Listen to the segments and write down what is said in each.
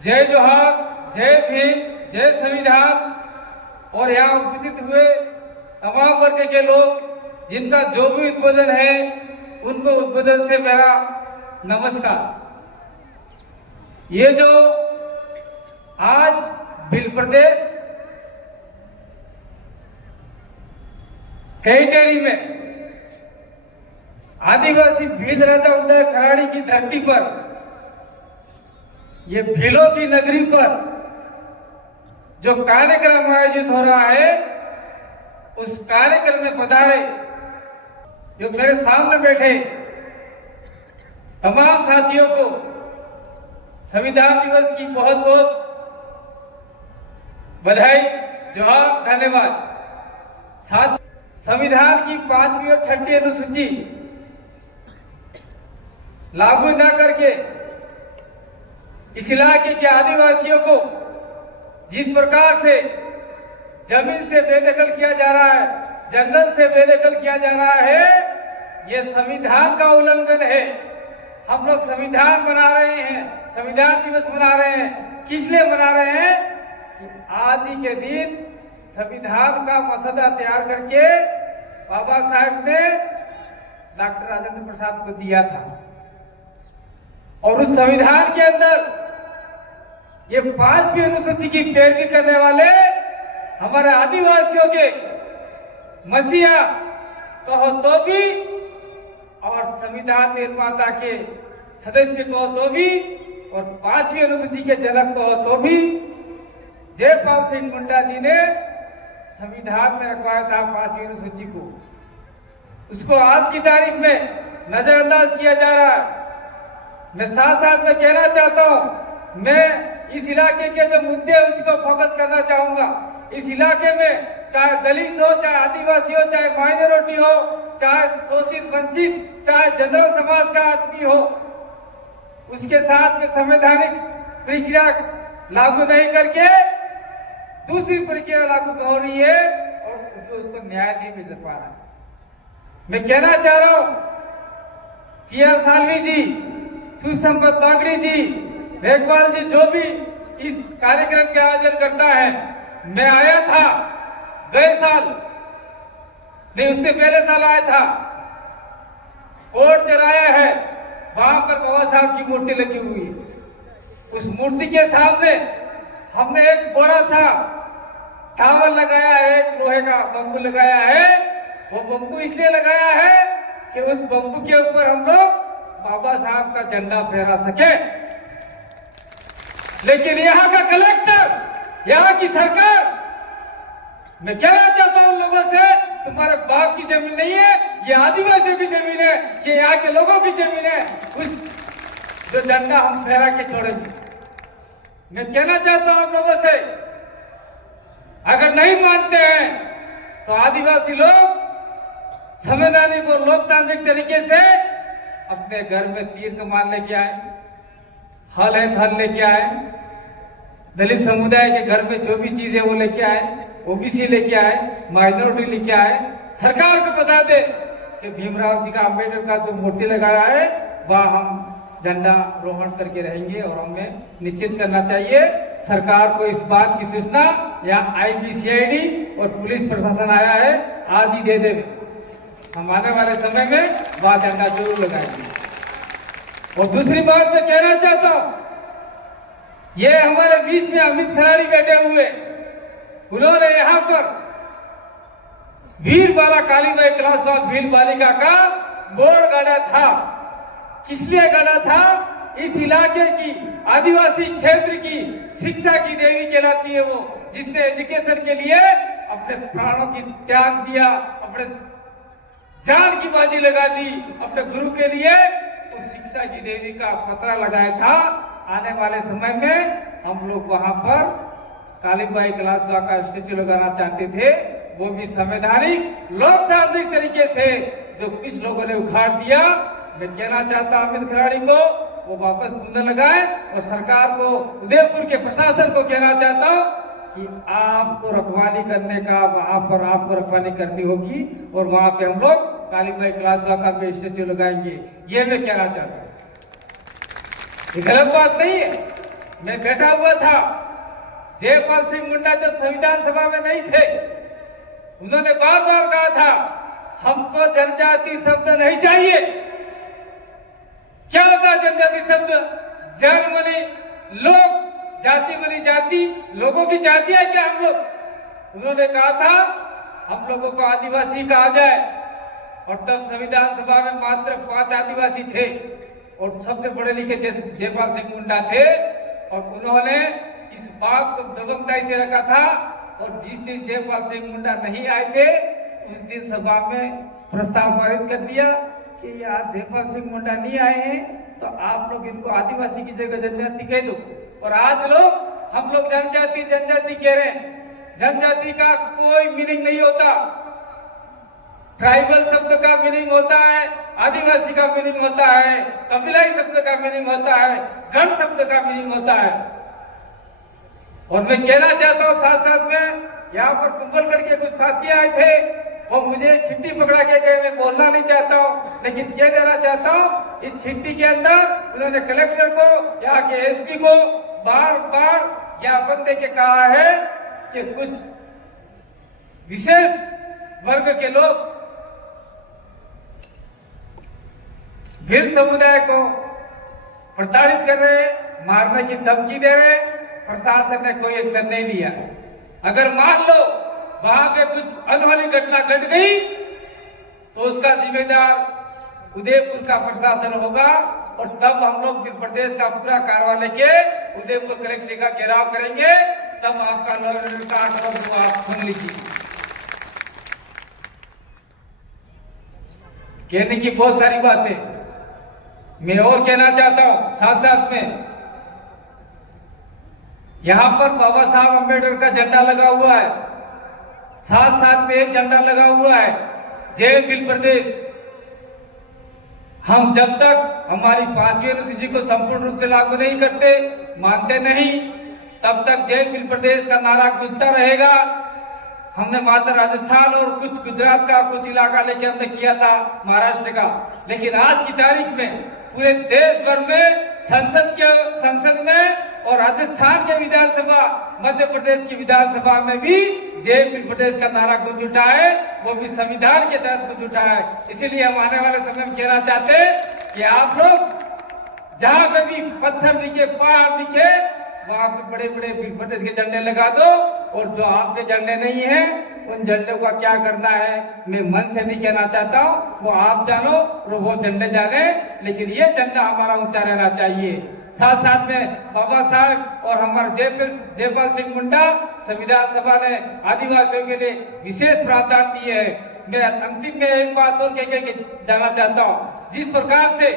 जय जोहार, जय भीम, जय संविधान। और यहाँ उपस्थित हुए तमाम वर्ग के लोग जिनका जो भी उद्बोधन है उनको उद्बोधन से मेरा नमस्कार। ये जो आज भील प्रदेश टेरिटरी में आदिवासी भील राजा उदय खराड़ी की धरती पर, ये भीलों की नगरी पर जो कार्यक्रम आयोजित हो रहा है, उस कार्यक्रम में पधारे जो मेरे सामने बैठे तमाम साथियों को संविधान दिवस की बहुत बहुत बधाई, जोहार, धन्यवाद। साथ संविधान की 5वीं और 6ठी अनुसूची लागू न करके इस इलाके के आदिवासियों को जिस प्रकार से जमीन से बेदखल किया जा रहा है, जंगल से बेदखल किया जा रहा है, ये संविधान का उल्लंघन है। हम लोग संविधान बना रहे हैं, संविधान दिवस मना रहे हैं। किस लिए मना रहे हैं कि आज ही के दिन संविधान का मसौदा तैयार करके बाबा साहब ने डॉक्टर राजेंद्र प्रसाद को दिया था, और उस संविधान के अंदर ये 5वीं अनुसूची की पैरवी करने वाले हमारे आदिवासियों के मसीहा कहो तो भी और संविधान निर्माता के सदस्य कहो तो भी और 5वीं अनुसूची के जनक कहो तो भी जयपाल सिंह मुंडा जी ने संविधान में रखवाया था 5वीं अनुसूची को। उसको आज की तारीख में नजरअंदाज किया जा रहा है। मैं साथ साथ में कहना चाहता हूं, मैं इस इलाके के जो मुद्दे हैं उसको फोकस करना चाहूंगा। इस इलाके में चाहे दलित हो, चाहे आदिवासी हो, चाहे माइनॉरिटी हो, चाहे शोषित वंचित, चाहे जनरल समाज का आदमी हो, उसके साथ में संवैधानिक प्रक्रिया लागू नहीं करके दूसरी प्रक्रिया लागू हो रही है और उसको न्याय नहीं मिल पा रहा। मैं कहना चाह रहा हूं कि सालवी जी, सुसंपत बागड़ी जी, मेघवाल जी, जो भी इस कार्यक्रम के आयोजन करता है, मैं आया था गए साल, नहीं उससे पहले साल आया था। कोर्ट चलाया है, वहां पर बाबा साहब की मूर्ति लगी हुई है। उस मूर्ति के सामने हमने एक बड़ा सा टावर लगाया है, एक लोहे का बम्बू लगाया है। वो बम्बू इसलिए लगाया है कि उस बम्बू के ऊपर हम लोग बाबा साहब का झंडा फहरा सके। लेकिन यहाँ का कलेक्टर, यहाँ की सरकार, मैं कहना चाहता हूं उन लोगों से, तुम्हारे बाप की जमीन नहीं है, ये आदिवासियों की जमीन है, ये यहाँ के लोगों की जमीन है। उस जो झंडा हम फहरा के छोड़ेंगे। मैं कहना चाहता हूं आप लोगों से, अगर नहीं मानते हैं तो आदिवासी लोग संवैधानिक और लोकतांत्रिक तरीके से अपने घर में तीर कमान लेके आए, हल है थल लेके आए, दलित समुदाय के घर में जो भी चीज है वो लेके आए, ओबीसी लेके आए, माइनॉरिटी लेके आए। सरकार को बता दे कि भीमराव जी का, अम्बेडकर का जो मूर्ति लगाया है वह हम झंडा रोहण करके रहेंगे। और हमें निश्चित करना चाहिए सरकार को इस बात की सूचना, या आईबीसीआईडी और पुलिस प्रशासन आया है, आज ही दे दे। हम आने वाले समय में वह झंडा जरूर लगाएंगे। और दूसरी बात मैं कहना चाहता हूं, ये हमारे बीच में अमित खराड़ी बैठे हुए, उन्होंने यहां पर वीर बाला कालीबाई क्लास भील बालिका का बोर्ड गाड़ा था। किस लिए गाड़ा था? इस इलाके की आदिवासी क्षेत्र की शिक्षा की देवी कहलाती है वो, जिसने एजुकेशन के लिए अपने प्राणों की त्याग दिया, अपने जान की बाजी लगा दी अपने गुरु के लिए। उस शिक्षा की देवी का पतरा लगाया था। आने वाले समय में हम लोग वहां पर कालीबाई क्लासवा का स्टेचू लगाना चाहते थे, वो भी संवैधानिक लोकतांत्रिक तरीके से, जो कुछ लोगों ने उखाड़ दिया। मैं कहना चाहता अमित खराड़ी को वो वापस कुंदन लगाए, और सरकार को, उदयपुर के प्रशासन को कहना चाहता हूं कि आपको रखवाली करने का, वहां पर आपको रखवाली करनी होगी, और वहां पे हम लोग कालीबाई क्लासवा का भी स्टेचू लगाएंगे। ये मैं कहना चाहता हूं, ये गलत बात नहीं है। मैं बैठा हुआ था। जयपाल सिंह मुंडा जब संविधान सभा में नहीं थे, उन्होंने बार बार कहा था हमको जनजाति शब्द नहीं चाहिए। क्या होता है जनजाति शब्द? जन मनी लोग, जाति मनी जाति, लोगों की जाति है क्या हम लोग? उन्होंने कहा था हम लोगों को आदिवासी कहा जाए, और तब संविधान सभा में मात्र 5 आदिवासी थे और सबसे पढ़े लिखे जयपाल सिंह मुंडा थे, और उन्होंने इस बात को दबंगताई से रखा था। और जिस दिन जयपाल सिंह मुंडा नहीं आए थे, उस दिन सभा में प्रस्ताव पारित कर दिया कि आज जयपाल सिंह मुंडा नहीं आए हैं तो आप लोग इनको आदिवासी की जगह जनजाति कह दो। और आज लोग हम लोग जनजाति जनजाति कह रहे हैं। जनजाति का कोई मीनिंग नहीं होता। ट्राइबल शब्द का मीनिंग होता है, आदिवासी का मीनिंग होता है, कबीलाई शब्द का मीनिंग होता है, गण शब्द का मीनिंग होता है। और मैं कहना चाहता हूँ साथ साथ में, यहाँ पर कुंभलगढ़ के कुछ साथी आए थे, वो मुझे छिट्टी पकड़ा के गए। मैं बोलना नहीं चाहता हूँ, लेकिन कह देना चाहता हूँ इस छिट्टी के अंदर उन्होंने कलेक्टर को, यहाँ के एसपी को बार बार ज्ञापन दे के कहा है कि कुछ विशेष वर्ग के लोग भिल समुदाय को प्रताड़ित कर रहे हैं, मारने की धमकी दे रहे हैं। प्रशासन ने कोई एक्शन नहीं लिया। अगर मान लो वहां पे कुछ अनहोनी घटना घट गई तो उसका जिम्मेदार उदयपुर का प्रशासन होगा, और तब हम लोग मध्य प्रदेश का पूरा कार्रवाई लेके उदयपुर कलेक्टर का घेराव करेंगे। तब आपका लॉ का आंकड़ा आप सुन लीजिए। कहने की बहुत सारी बातें मैं और कहना चाहता हूं। साथ साथ में यहां पर बाबा साहब अम्बेडकर का झंडा लगा हुआ है, साथ साथ में एक झंडा लगा हुआ है जय भील प्रदेश। हम जब तक हमारी 5वीं अनुसूची को संपूर्ण रूप से लागू नहीं करते, मानते नहीं, तब तक जय भील प्रदेश का नारा गूंजता रहेगा। हमने मात्र राजस्थान और कुछ गुजरात का कुछ इलाका लेके हमने किया था, महाराष्ट्र का, लेकिन आज की तारीख में पूरे देश भर में संसद में और राजस्थान के विधानसभा, मध्य प्रदेश की विधानसभा में भी जय भील प्रदेश का नारा गूंज उठा है, वो भी संविधान के तहत गूंज उठा है। इसीलिए हम आने वाले समय में कहना चाहते हैं कि आप लोग जहां पे भी पत्थर दिखे, पहाड़ दिखे, वहां पे बड़े बड़े भील प्रदेश के झंडे लगा दो, और जो आपके झंडे नहीं है उन झंडों का क्या करना है मैं मन से नहीं कहना चाहता हूँ, वो आप जानो और वो झंडे जाने, लेकिन ये झंडा हमारा ऊंचा रहना चाहिए। साथ साथ में बाबा साहब और हमारे जयपाल सिंह मुंडा, संविधान सभा ने आदिवासियों के लिए विशेष प्रावधान दिए है। मैं अंतिम में एक बात और कह के जाना चाहता हूँ, जिस प्रकार से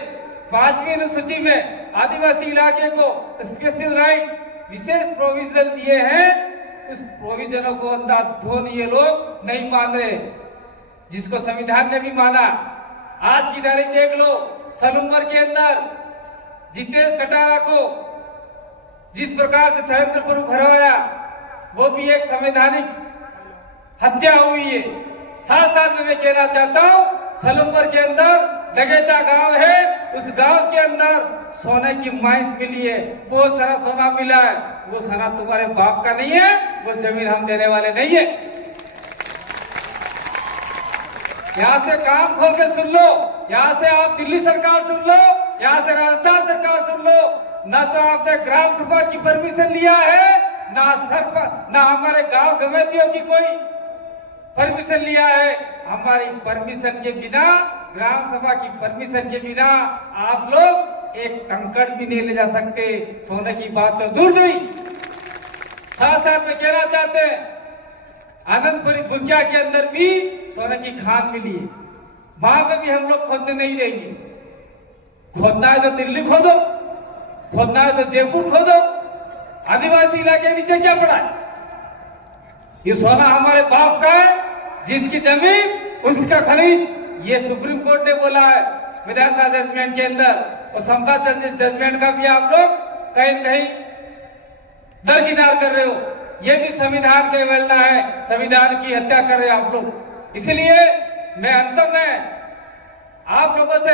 5वीं अनुसूची में आदिवासी इलाके को स्पेशल राइट, विशेष प्रोविजन दिए हैं, उस प्रोविजनों को अंधाधुन ये लोग नहीं मान रहे, जिसको संविधान ने भी माना। आज की तारीख देख लो, सलूमर के अंदर जितेश कटारा को जिस प्रकार से षड्यंत्रपूर्वक हराया, वो भी एक संवैधानिक हत्या हुई है। साथ साथ में मैं कहना चाहता हूँ, सलूमर के अंदर लगेता गांव है, उस गांव के अंदर सोने की माइंस मिली है, बहुत सारा सोना मिला है। वो सोना तुम्हारे बाप का नहीं है, वो जमीन हम देने वाले नहीं है। यहाँ से काम खोल के सुन लो, यहाँ से आप दिल्ली सरकार सुन लो, यहाँ से राजस्थान सरकार सुन लो, ना तो आपने ग्राम सभा की परमिशन लिया है, ना सरपंच, ना हमारे गांव कमेटियों की कोई परमिशन लिया है। हमारी परमिशन के बिना, ग्राम सभा की परमिशन के बिना आप लोग एक कंकड़ भी नहीं ले जा सकते। सोने की बात तो दूर नहीं। साथ साथ में कहना चाहते हैं, आनंदपुरी भुकिया के अंदर भी सोने की खान मिली है, वहां पर भी हम लोग खोदने नहीं देंगे। खोदना है तो दिल्ली खोदो, खोदना है तो जयपुर खोदो, आदिवासी इलाके नीचे क्या पड़ा है? ये सोना हमारे बाप का है, जिसकी जमीन उसका खरीद, ये सुप्रीम कोर्ट ने बोला है विधानसभा जजमेंट के अंदर। और समता जजमेंट का भी आप लोग कहीं कहीं दरकिनार कर रहे हो। ये भी संविधान की अवहेलना है, संविधान की हत्या कर रहे हो आप लोग। इसलिए मैं अंत में आप लोगों से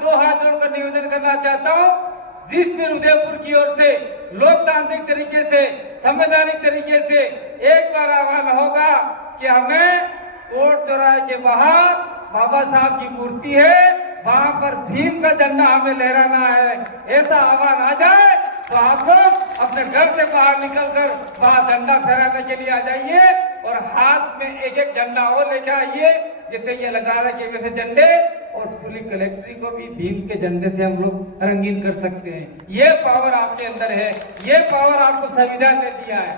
दो हाथ जोड़कर निवेदन करना चाहता हूं जिस दिन उदयपुर की ओर से लोकतांत्रिक तरीके से, संवैधानिक तरीके से एक बार आह्वान होगा कि हमें कोर्ट चौराहे के बाहर बाबा साहब की मूर्ति है, वहां पर भीम का झंडा हमें लहराना है, ऐसा आह्वान आ जाए तो आप लोग अपने घर से बाहर निकलकर वहां झंडा फहराने के लिए आ जाइए और हाथ में एक एक झंडा और लेके आइए, जैसे ये लगा रखे वैसे झंडे, और पूरी कलेक्ट्री को भी भीम के झंडे से हम लोग रंगीन कर सकते हैं। ये पावर आपके अंदर है, ये पावर आपको संविधान ने दिया है।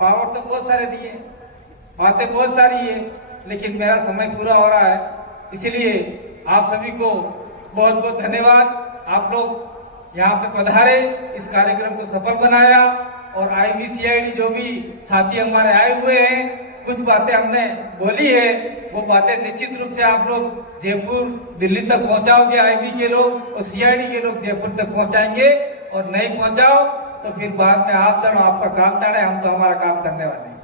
पावर तो बहुत सारे दिए, बातें बहुत सारी है, लेकिन मेरा समय पूरा हो रहा है, इसलिए आप सभी को बहुत बहुत धन्यवाद। आप लोग यहाँ पे पधारे, इस कार्यक्रम को सफल बनाया, और IBCID जो भी साथी हमारे आए हुए हैं, कुछ बातें हमने बोली है, वो बातें निश्चित रूप से आप लोग जयपुर, दिल्ली तक पहुंचाओगे, IB के लोग और CID के लोग जयपुर तक पहुंचाएंगे, और नहीं पहुंचाओ तो फिर बाद में आप तड़ो, आपका काम तड़े, हम तो हमारा काम करने वाले हैं।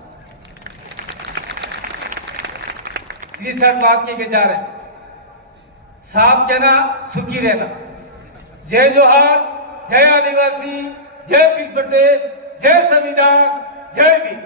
इसी सब बात के विचार है, साफ कहना, सुखी रहना। जय जोहार, जय आदिवासी, जय पीर प्रदेश, जय संविधान, जय भीम।